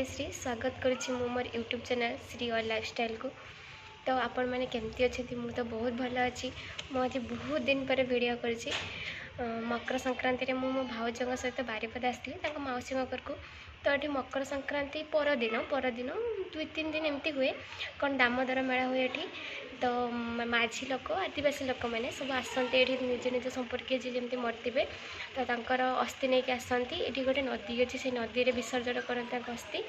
भाग्यश्री स्वागत करुच्ची मो मोर YouTube channel Shri और लाइफस्टाइल को। तो आपण मैंने केमती अच्छे मुझे तो बहुत भल अच्छी मुझे बहुत दिन पर वीडियो करुच्ची। मकर संक्रांति मो मो भाउज सहित बारिपदा आसती मौसी घर को। तो ये मकर संक्रांति परदिन 2-3 दिन एमती हुए कौन दामोदर मेला हुए ये। तो माझी लोक आदिवासी लोक मैंने सब आसते निज निज संपर्क जी जमी मरते तो तर अस्थि नहीं कि आसती। ये गोटे नदी अच्छी से नदी में विसर्जन करते अस्थि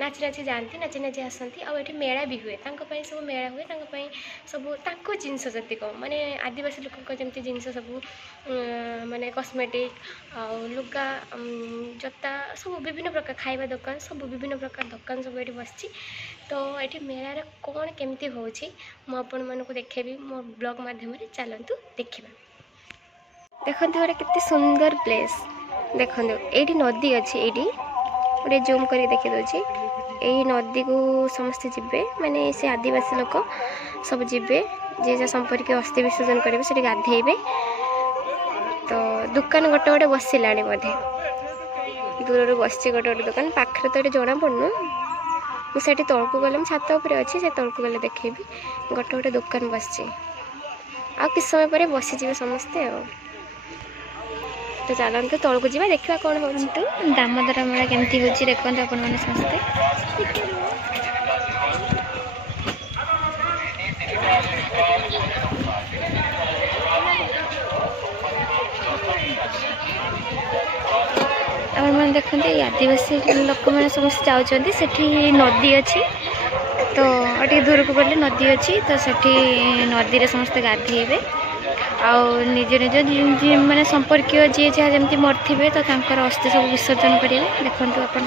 नाची नाची जाती नाची नाची आसती। आठ मेला भी हुए सब मेला हुए सब जिनस जतिक माने आदिवासी लोक जमी जिनस सब माने कॉस्मेटिक लुगा जता सब विभिन्न प्रकार खाइबा दुकान सब विभिन्न प्रकार दुकान सब ये बस। तो ये मेलार कौन केमती होची मुझे मानक देखेबी मो ब्लॉग माध्यम चलतु देखा। देखो गोटे केते सुंदर प्लेस देखो ये नदी अच्छी ये गोटे जूम कर देखी दूसरी यही नदी को समस्ते जीवे माने से आदिवासी लोक सब जीवे जे जा संपर्क अस्थि विसर्जन करेंगे से गाधेबे। तो दुकान गोटे गोटे बसला बोधे दूर बस गोटे गोटे दुकान पाखे तो ये जना पड़ू मुझे तौक गले छात उपर अच्छी से तौक गले देखेबी गोटे गोटे दुकान बस आ कि समय पर बसीजे समस्ते तो चलते तौक जा देखा कौन हो दामोदर मेला केमती हो देखते आपण समस्ते। मैंने देखते आदिवासी लोक मैंने समस्त जाऊँच से नदी अच्छी तो टे दूर को गले नदी अच्छी तो सेठी नदी रे समस्ते गाधेबे आ निज निज माने संपर्क जी जहाँ जमी मरथे तो अस्थि सब विसर्जन करेंगे देखते आपण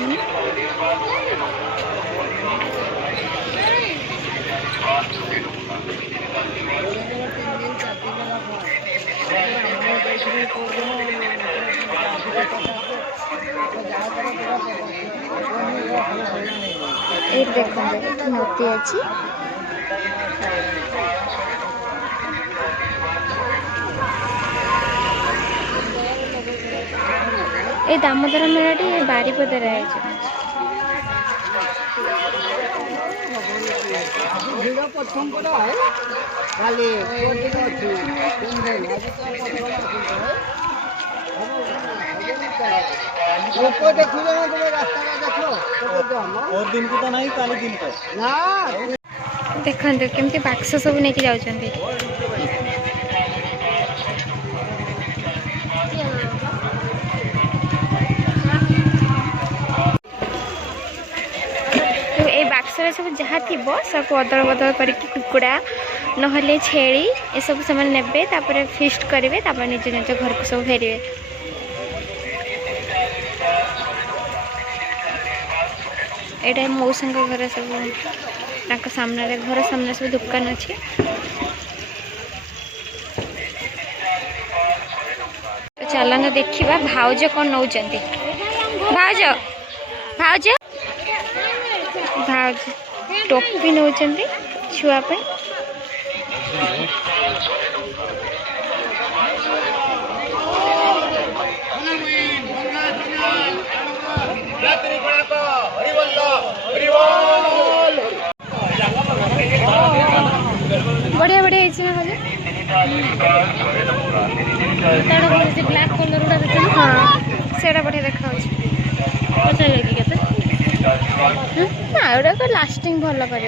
ये देखो नदी अच्छी ये दामोदर मेला बारिपदार है। दिन को तो नहीं काली दिन को देखते केमती बाक्स सब नहीं जाऊँच सब जहाँ थी सब अदल बदल करके कुकुड़ा नहले छेली ये सब से नेबे तापर फिस्ट करेंगे तापर निज निज घर को सब फेरवे। यहाँ मौसा घर सब सामने घर सामने सब दुकान अच्छी। तो चलना देखा भाउज कौन नौ भाउज भाउज भाउज टोपी नौ छुआ बढ़िया बढ़िया ब्लैक कलर हाँ से बढ़िया देखा ना लास्टिंग भल कर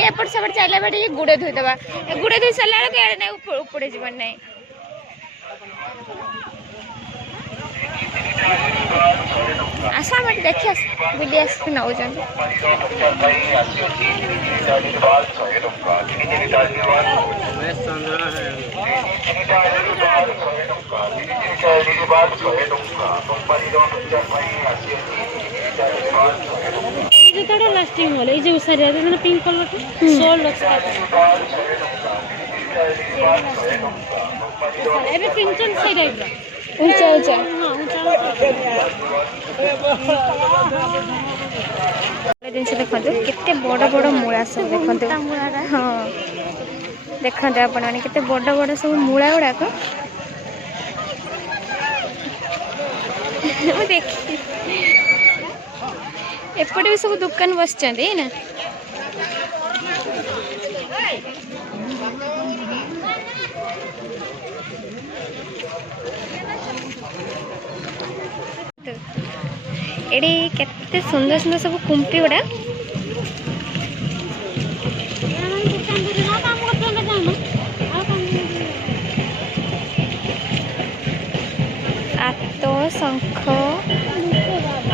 एपट सेपट चलने गुड़े धोईदे गुड़े धोई सारा बेलू उपड़े जीवन ना आस देखी बुली आस नौ लास्टिंग वाले जो सारे मैंने पिंक कलर सोल्ड पिंचन से टाइप ऊंचा ऊंचा जिन देखते केते बड़ बड़ मूला सब देखते हाँ देखते आपने केते बड़ बड़ सब मूला गुड़ाक ମୁଁ ଦେଖି ଏପଟେ ବି ସବୁ ଦୋକାନ ବସିଛନ୍ତି ନା। ଏଠି କେତେ ସୁନ୍ଦର ସୁନ୍ଦର ସବୁ କୁମ୍ପି ଗୁଡ଼ା। ଆତ ଶଙ୍ଖ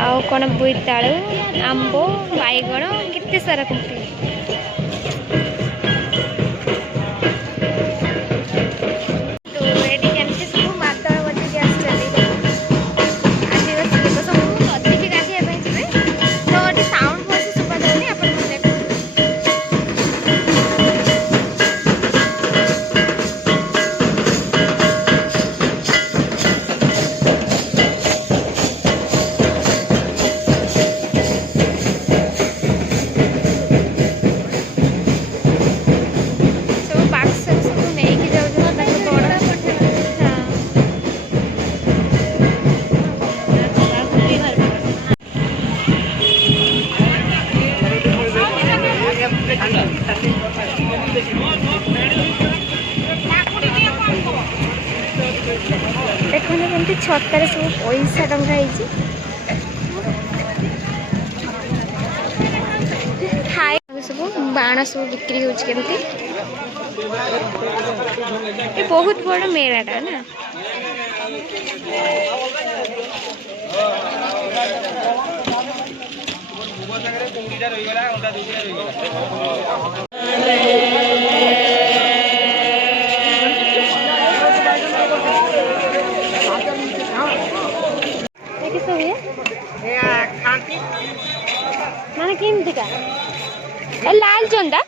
ଆଉ କ'ଣ ବୋଇତାଳୁ ଆମ୍ବ ବାଇଗଣ କେତେ ସାରା କୁମ୍ପି। ତ ଏଠି କେମିତି ସବୁ ମାତାଳ ବଜେଇକି ଆସିଛନ୍ତି। ଆଦିବାସୀ ଲୋକ ସବୁ ନଦୀକି ଗାଧୋଇବା ପାଇଁ ଯିବେ। ତ ଏଠି ସାଉଣ୍ଡ ଭଲସେ ଶୁଭା ଯାଉନି, ଆପଣ ଦେଖନ୍ତୁ। ସବୁ ବାକ୍ସରେ ସବୁ ନେଇକି ଯାଉଛନ୍ତି ତାଙ୍କ ବଡ଼। ଦେଖନ୍ତୁ କେମିତି ଛତାରେ ସବୁ ପଇସା ଟଙ୍କା ହେଇଛି। ଖାଇବା ସବୁ ବାଣ ସବୁ ବିକ୍ରି ହଉଛି କେମିତି। ଏ ବହୁତ ବଡ଼ ମେଳାଟା ନା। ମାନେ କେମିତିକା ଲାଲ ଚନ୍ଦା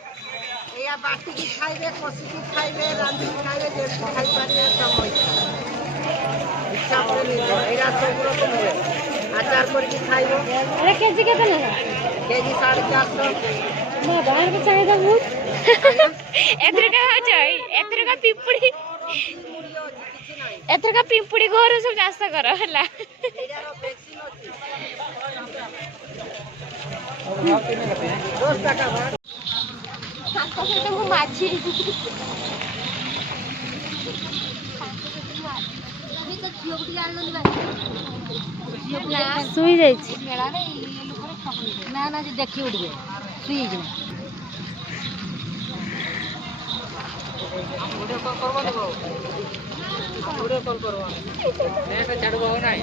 ବାଟିକି ଖାଇବେ, କଷିକି ଖାଇବେ, ରାନ୍ଧିକି ଖାଇବେ, ଯେମିତି ଖାଇପାରିବେ ତମ ଇଚ୍ଛା। ଇଚ୍ଛା ପରେ ନିଜ ଏଇଟା ସବୁ ରକମ ହୁଏ। ଆଚାର କରିକି ଖାଇବ। କେଜି କେତେ ନେଲା? କେଜି 450। ବାହାରକୁ ଚାହିଦା ବହୁତ। ଏଥରକା ପିମ୍ପୁଡ଼ି ଏଥରକା ପିମ୍ପୁଡ଼ି ଘର ସବୁ ଚାଷ କର ହେଲା। ଏଇଟାର ଭ୍ୟାକ୍ସିନ୍ ଅଛି। 10 টাকা ବା। ମୁଁ ମାଝି ଶୋଇ ଯାଇଛି। ନା ନା ଦେଖି ଉଠିବେ ଶୁଇଯିବ। ଭିଡ଼ିଓ କଲ୍ କରବ ଦେବ। ଭିଡ଼ିଓ କଲ୍ କରବ। ନେଟ୍ ଛାଡ଼ବ ନାହିଁ।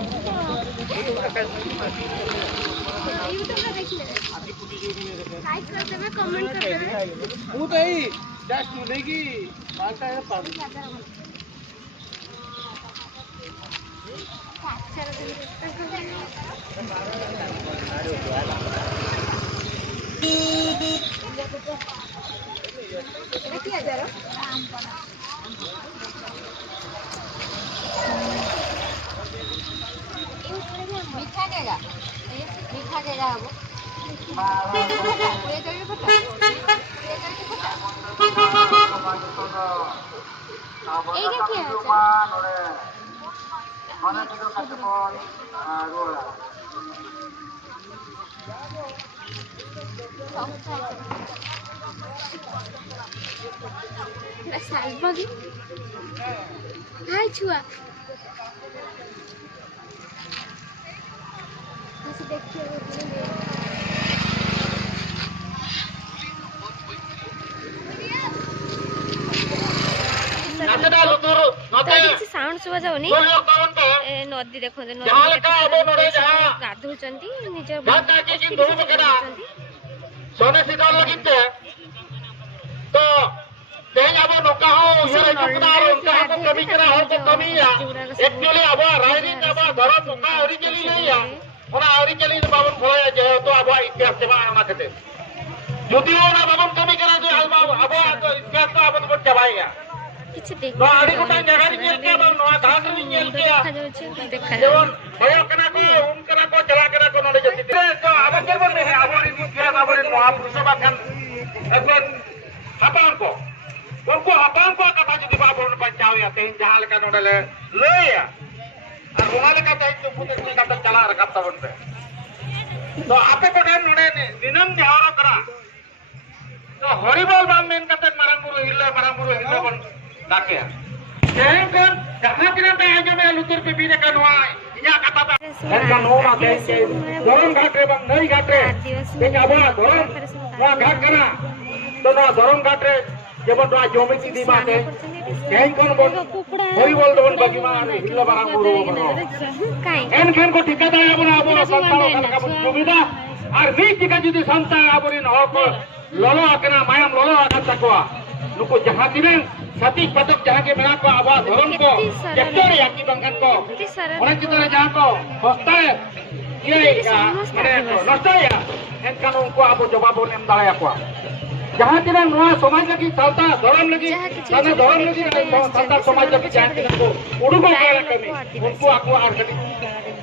ମୁଁ ତ ଏଇ ଜଷ୍ଟ ନେଇକି ମାଲଟା ପାବି। ମିଠା କେଗା ହବ। ସାଲବାଗି ହାଇ ଛୁଆ କିଛି ସାଉଣ୍ଡ ଶୁଭା ଯାଉନି। ନଦୀ ଦେଖନ୍ତୁ, ନଦୀ ଗାଧଉଛନ୍ତି, ନିଜ କିଛି ᱚᱱᱟ ᱞᱮᱠᱟᱛᱮ ᱤᱧ ᱯᱩᱛᱮ ᱠᱟᱛᱮ ᱪᱟᱞᱟᱣ ᱨᱟᱠᱟᱵ ᱛᱟᱵᱚᱱ ᱯᱮ ᱛᱚ ᱟᱯᱮ ᱠᱚᱴᱷᱮᱱ ᱱᱚᱰᱮ ᱫᱤᱱᱟᱹᱢ ᱱᱮᱦᱚᱨᱚᱜ ᱠᱟᱱᱟ ᱛᱚ ᱦᱚᱨᱤᱵᱚᱞ ᱵᱟᱝ ᱢᱮᱱ ᱠᱟᱛᱮ ᱢᱟᱨᱟᱝ ᱵᱩᱨᱩ ᱦᱤᱨᱞᱟᱹ ᱵᱚᱱ ᱰᱟᱠᱮᱭᱟ ᱛᱮᱦᱮᱧ ᱠᱷᱚᱱ ᱡᱟᱦᱟᱸ ᱛᱤᱱᱟᱹᱜ ᱯᱮ ᱟᱸᱡᱚᱢᱮᱜᱼᱟ ᱞᱩᱛᱩᱨ ᱯᱮ ᱵᱤᱫ ᱟᱠᱟᱫ ᱱᱚᱣᱟ ᱤᱧᱟᱹᱜ ᱠᱟᱛᱷᱟ ᱯᱮ ᱮᱱᱠᱷᱟन ᱱᱚᱣᱟ ᱛᱮᱦᱮᱧ ᱫᱷᱚᱨᱚᱢ ᱜᱷᱟᱴ ᱨᱮ ᱵᱟᱝ ᱱᱟᱹᱭ ᱜᱷᱟᱴ ᱨᱮ ᱛᱮᱦᱮᱧ ᱟᱵᱚᱣᱟᱜ ᱫᱷᱚᱨᱚᱢ ᱱᱚᱣᱟ ᱜᱷᱟᱴ ᱠᱟᱱᱟ ᱛᱚ ᱱᱚᱣᱟ ᱫᱷᱚᱨᱚᱢ ᱜᱷᱟᱴ ᱨᱮ ᱡᱮᱢᱚᱱ ᱱᱚᱣᱟ ᱡᱚᱢᱤ ᱤᱫᱤ ᱢᱟ ᱛᱮᱦᱮᱧ ᱠᱷᱚᱱ ᱵᱚᱱ ᱦᱚᱨᱤᱵᱚᱞ ᱫᱚᱵᱚᱱ ᱵᱟᱹᱜᱤ ᱢᱟ ᱟᱨ ᱦᱤᱨᱞᱟᱹ ᱢᱟᱨᱟᱝ ᱵᱩᱨᱩ ᱵᱚᱱ ᱮᱱᱠᱷᱟन ᱠᱚ ᱴᱷᱤᱠᱟᱹ ᱫᱟᱲᱮᱭᱟᱵᱚᱱᱟ ᱟᱵᱚ ᱥᱟᱱᱛᱟᱲ ᱚᱠᱟ ᱞᱮᱠᱟ ᱵᱚᱱ ᱡᱩᱢᱤᱫᱟ ᱟᱨ ᱢᱤᱫ ᱴᱤᱠᱟ ᱡᱩᱫᱤ ᱥᱟᱱᱛᱟᱲ ᱟᱵᱚᱨᱮᱱ ᱦᱚᱲ ᱠᱚ ᱞᱚᱞᱚ ᱟᱠᱟᱱᱟ ᱢᱟᱭᱟᱢ ᱞᱚᱞᱚ akan takuwa nuku jahat ini satik patok jahat ke menak ko aba dhorom ko jektor yaki bangkan ko orang kita jahat ko hostai ye ka mane ko nostai ya enkan unko abu jawab bon em dale ako jahat ini nuwa samaj lagi salta dhorom lagi sana dhorom lagi salta samaj lagi jahat ini ko udu ko kami unko aku ar kami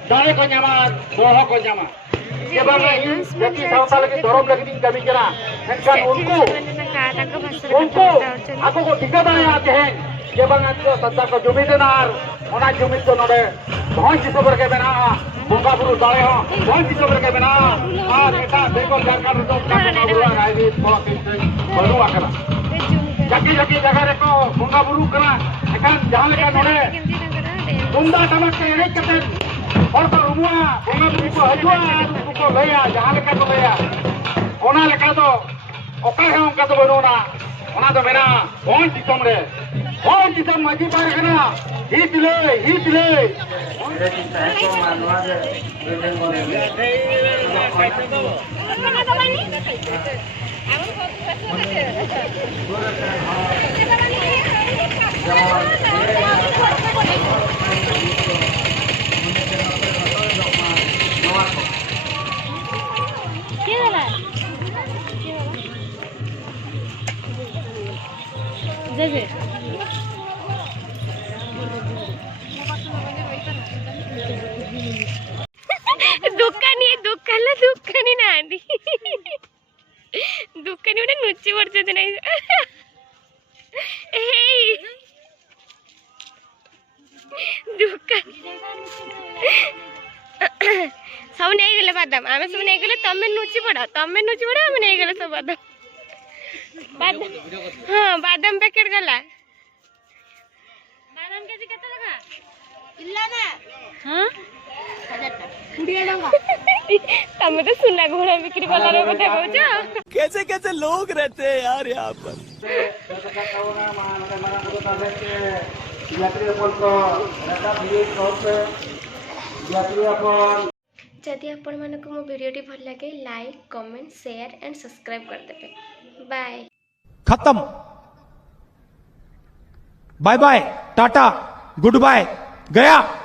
dale ko nyama boho ko nyama ये बात नहीं जबकि south लगी धर्म लगी दिन कभी करा इनका उनको आपको को ठिकाना आते हैं ये बात तो सत्ता को जुमिदेदार होना जुमिद तो नोडे बहुत चीजों पर के बना बुंगा बुरु दाले हो बहुत चीजों पर के बना और ऐसा देखो सरकार तो बुरा गाय भी बहुत बड़ू आकला जकी जकी जगह रे को बुंगा बुरु करा एकान जहां लेका नोडे बुंदा टमक के एक कते और तो रुमुआ बुंगा बुरु को हजुआ को लया जहां लेका को लया ओना लेका तो ओका है उनका तो बनोना ओना तो मेरा कौन दिसम रे कौन दिसम माजी पार कना हित ले मेरे की साहब को मानवा दे बिल्डिंग बने जैसे दुकानी ना आंदी दुकानी उडे नुच्ची पडते नाही दुकान सब नहीं गले बादाम आमे सब नहीं गले तमे नुच्ची पड़ा आमे नहीं गले सब बादाम हाँ बादाम पैकेट गला बादाम केजी केते लगा इल्ला ना हां 20 टका तमे तो सुना घोड़ा बिक्री वाला रे कथा कहउछ कैसे कैसे लोग रहते हैं यार यहाँ पर जदि आपण मानक मो वीडियोटी भल लगे like comment share and subscribe कर देबे बाय खत्म bye bye tata goodbye गया।